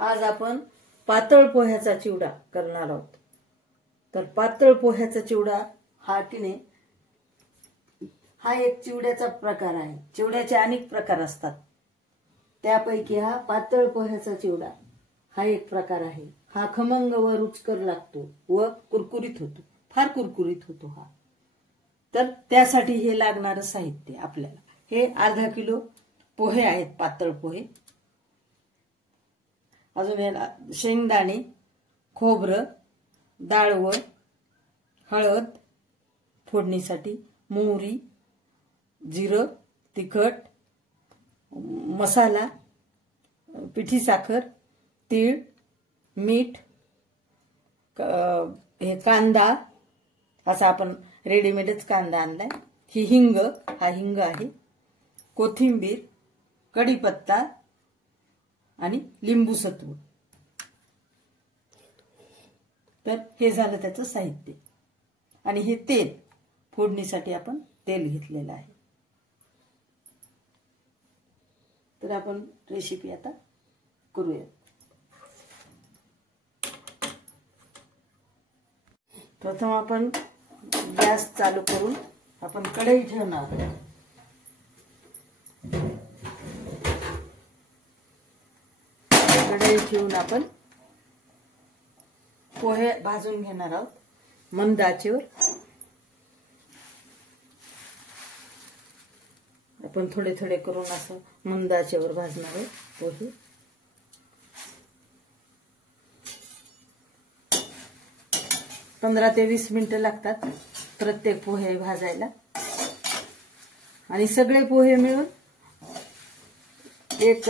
आज आपण पातळ पोह्याचा चिवडा करणार आहोत। तर पातळ पोह्याचा चिवडा हा किने हा एक चिवड्याचा प्रकार आहे। चिवड्याचे अनेक प्रकार असतात, त्यापैकी हा पातळ पोह्याचा चिवडा हा एक प्रकार आहे। हा खमंग व रुचकर लागतो व कुरकुरीत होतो, फार कुरकुरीत होतो हा। तर त्यासाठी हे लागणारे साहित्य आपल्याला हे अर्धा किलो पोहे आहेत, पातळ पोहे। अजून याला शेंगदाणे, खोबरं, डाळवळ, हळद फोडणीसाठी, मोहरी, जिरं, तिखट, मसाला, पिठी साखर, तीळ, मीठ, हे कांदा, असा आपण रेडीमेडच कांदा आणलाय, ही हिंग, हा हिंग आहे, कोथिंबीर, कढीपत्ता आणि लिंबू सत्व। तर हे झालं त्याचं साहित्य। आणि हे तेल फोडणीसाठी आपण तेल घेतलेलं आहे। तर आपण रेसिपी आता करूया। प्रथम आपण गॅस चालू करून आपण कढई ठेवणार आहोत। कढई ठेवून आपण पोहे भाजून घेणार आहोत मंद आचेवर। आपण थोडे थोडे करून असं मंद आचेवर भाजणार आहोत पोहे। पंधरा ते 20 मिनिटं लागतात प्रत्येक पोहे भाजायला। आणि सगळे पोहे मिळून एक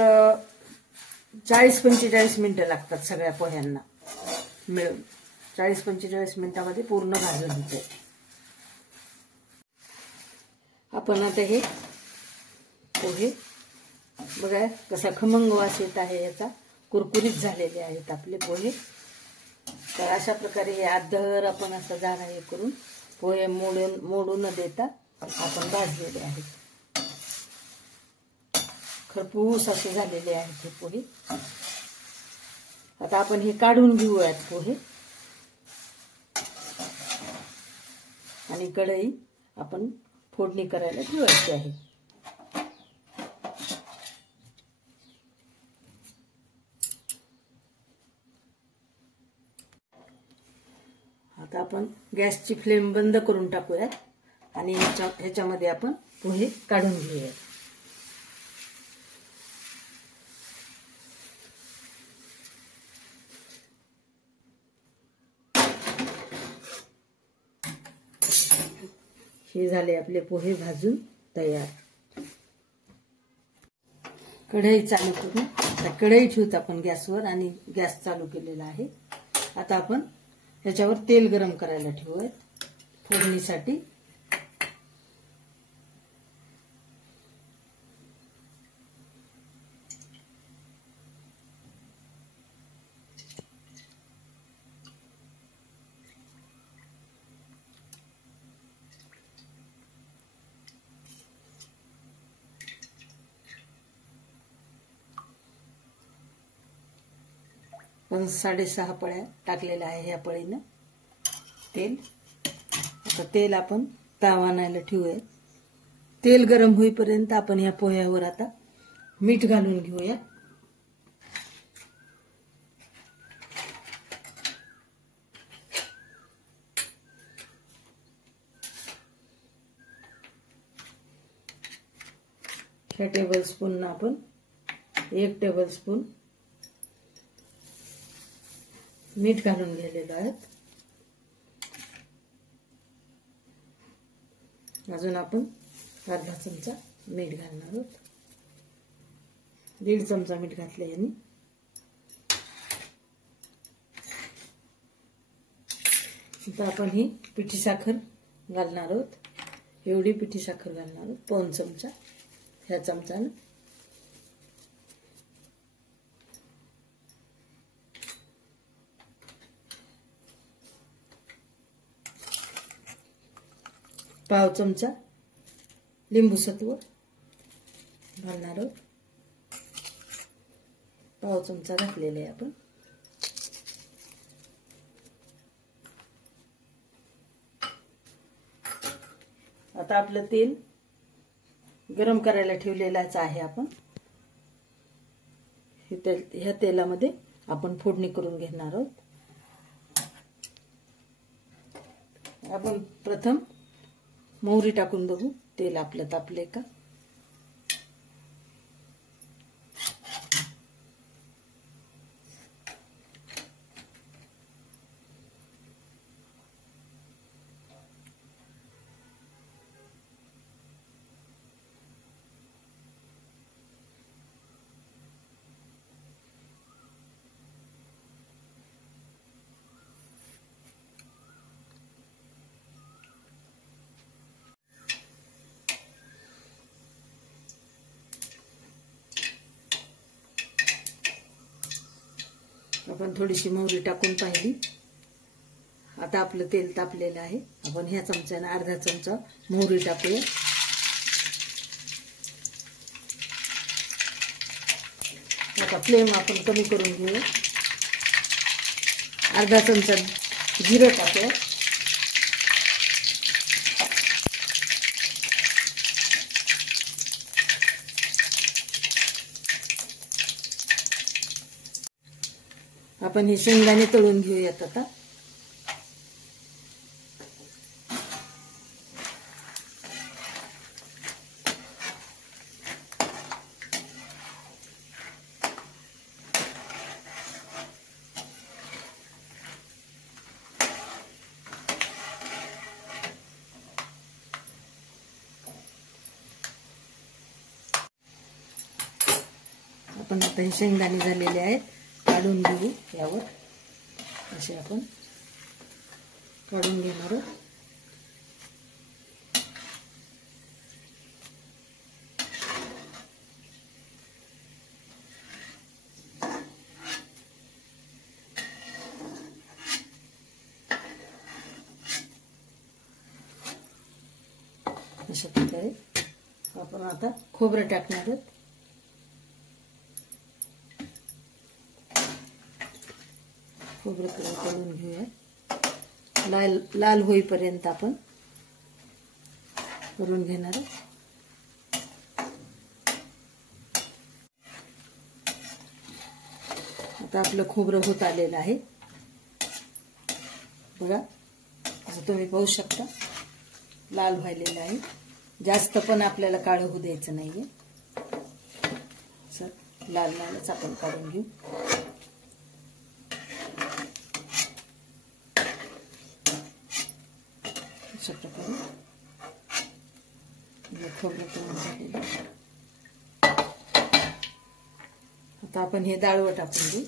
40-45 मिनिटं लागतात सगळ्या पोह्यांना मिळून। 40-45 मिनिटांमध्ये पूर्ण भाजून होते। आपण आता हे पोहे बघा कसा खमंग वास येत आहे, याचा कुरकुरीत झालेले आहेत आपले पोहे। तर अशा प्रकारे हे आदर आपण असं जाडा हे करून पोहे मोडू न देता आपण भाजलेले आहेत। खरपूस असे झालेले आहेत हे पोहे। आता आपण हे काढून घेऊयात पोहे आणि कढई आपण फोडणी करायला ठेवायची आहे। आता आपण गॅसची फ्लेम बंद करून टाकूयात आणि ह्याच्यामध्ये आपण पोहे काढून घेऊयात। हे झाले आपले पोहे भाजून तयार। कढई चालू करून कढई ठेवूत आपण गॅसवर आणि गॅस चालू केलेला आहे। आता आपण ह्याच्यावर तेल गरम करायला ठेवूयात फोडणीसाठी। पण 6.5 पळ्या टाकलेल्या आहे ह्या पळीनं तेल। आता तेल आपण तावानायला ठेवूया। तेल गरम होईपर्यंत आपण ह्या पोह्यावर आता मीठ घालून घेऊया। ह्या टेबलस्पून आपण 1 टेबलस्पून मीठ घालून घेतलेलं आहे। अजून आपण अर्धा चमचा मीठ घालणार आहोत। 1.5 चमचा मीठ घातले यांनी। आता आपण ही पिठी साखर घालणार आहोत। एवढी पिठी साखर घालणार आहोत, 1 चमचा ह्या चमचाने। पाव चमचा लिंबू सत्व घालणार आहोत। पाव चमचा घातलेले आहे आपण. आता आपलं तेल गरम करायला ठेवलेलाच आहे. आपण ह्या तेलामध्ये आपण फोडणी करून घेणार आहोत. आपण प्रथम मोहरी टाकून बघू तेल आपलं तापले का. आपण थोडीशी मोहरी टाकून पाहिली. आता आपलं तेल तापलेलं आहे. आपण ह्या चमच्याने अर्धा चमचा मोहरी टाकूया. आता फ्लेम आपण कमी करून घेऊया. अर्धा चमचा जिरं टाकूया. आपण हे शेंगदाणे तळून घेऊयात आता. आपण आता हे शेंगदाणे झालेले आहेत, काढून घेऊ. यावर असे आपण काढून घेणार आहोत. अशा प्रकारे आपण आता खोबरं टाकणार आहोत. खोबरं तळून घेऊया. लाल लाल होईपर्यंत आपण करून घेणार. आता आपलं खोबरं होत आलेलं आहे. बघा असं तुम्ही पाहू शकता, लाल व्हायलेलं आहे. जास्त पण आपल्याला काळं होऊ द्यायचं नाहीये. लाल लालच आपण काढून घेऊ. अशा प्रकारे खोबरं तळून झालेलं. आता आपण हे डाळवं टाकून घेऊ.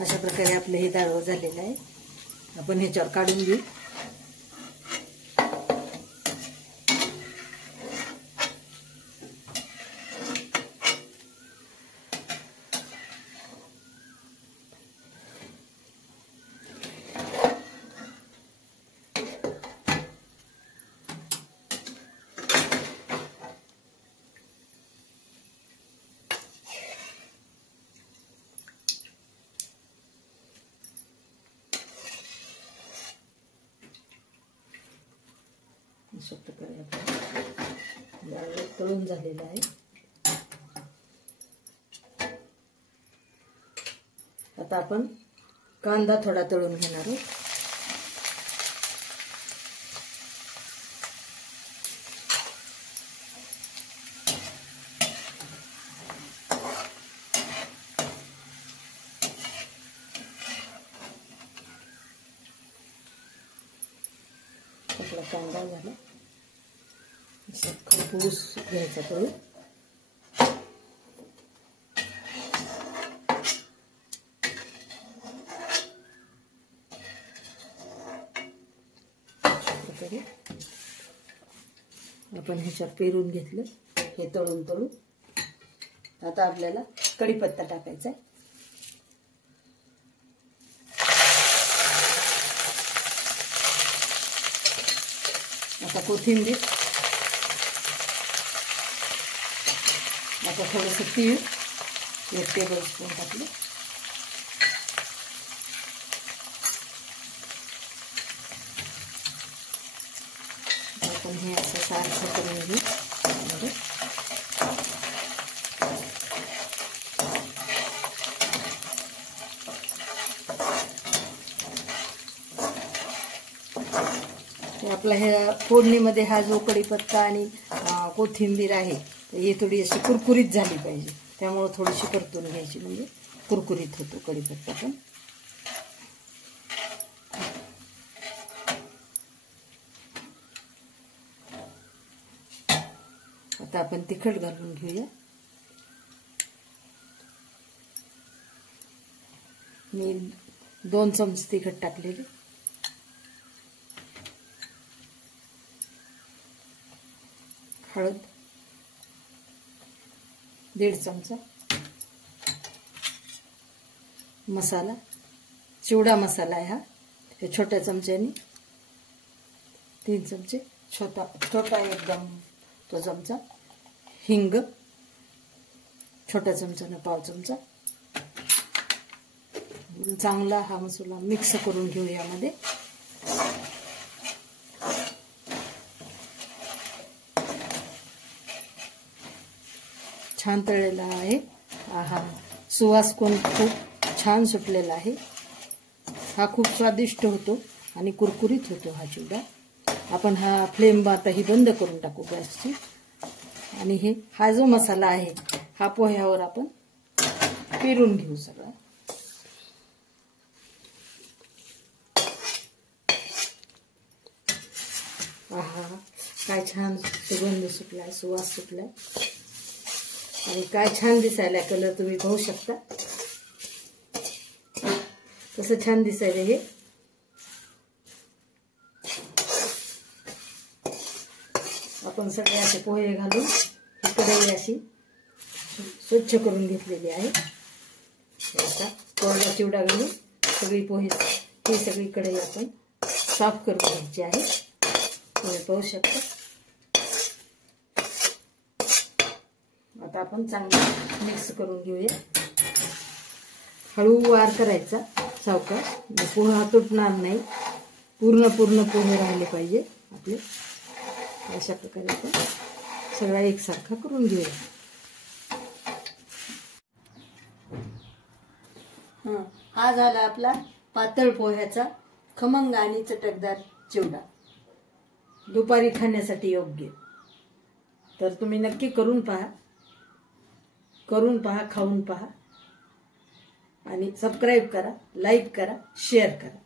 अशा प्रकारे आपलं हे डाळवं झालेलं आहे. आपण ह्याच्यावर काढून घेऊ. अशा प्रकारे आपण डाळ तळून झालेलं आहे. आता आपण कांदा थोडा तळून घेणार आहोत. आपला कांदा झाला. खरपूस घ्यायचा तळून. प्रकारे आपण ह्याच्यात पेरून घेतलं, हे तळून तळून. आता आपल्याला कढीपत्ता टाकायचा आहे. आता कोथिंबीर, आता थोडंसं तीळ 1 टेबलस्पून टाकलं. आपण हे असं सारखं करून घेऊ. आपला ह्या फोडणीमध्ये हा जो कढीपत्ता आणि कोथिंबीर आहे हे थोडी अशी कुरकुरीत झाली पाहिजे, त्यामुळे थोडीशी परतून घ्यायची, म्हणजे कुरकुरीत होतो कढीपत्ता पण. आता आपण तिखट घालून घेऊया. मी 2 चमचे तिखट टाकलेले. हळद 1.5 चमचा. मसाला, चिवडा मसाला आहे हा, हे छोट्या चमच्याने 3 चमचे, छोटा एकदम तो चमचा. हिंग छोट्या चमच्याने 1/2 चमचा. चांगला हा मसाला मिक्स करून घेऊ यामध्ये. छान तळलेला आहे. हा सुवास खूप छान सुटलेला आहे. हा खूप स्वादिष्ट होतो आणि कुरकुरीत होतो हा चिवडा. आपण हा फ्लेम आता ही बंद करून टाकू गॅसची. आणि हा जो मसाला आहे हा पोह्यावर आपण पेरून घेऊ सगळा. काय छान सुगंध सुटलाय, सुवास सुटलाय आणि काय छान दिसायला. कलर तुम्ही पाहू शकता कसं छान दिसायला हे. आपण सगळे असे पोहे घालून कढई अशी स्वच्छ करून घेतलेली आहे. आता कोरडा चिवडा घालून सगळी पोहे ही सगळी कढई आपण साफ करून घ्यायची आहे. तुम्ही पाहू शकता. आता आपण चांगलं मिक्स करून घेऊया. हळू वार करायचा सावकाश, पोहा तुटणार नाही. पूर्ण पोहे राहिले पाहिजे आपले. अशा प्रकारे आपण सगळा एकसारखा करून घेऊया. हा झाला आपला पातळ पोह्याचा खमंग आणि चटकदार चिवडा, दुपारी खाण्यासाठी योग्य. तर तुम्ही नक्की करून पहा, खाऊन पहा आणि सबस्क्राईब करा, लाईक करा, शेअर करा.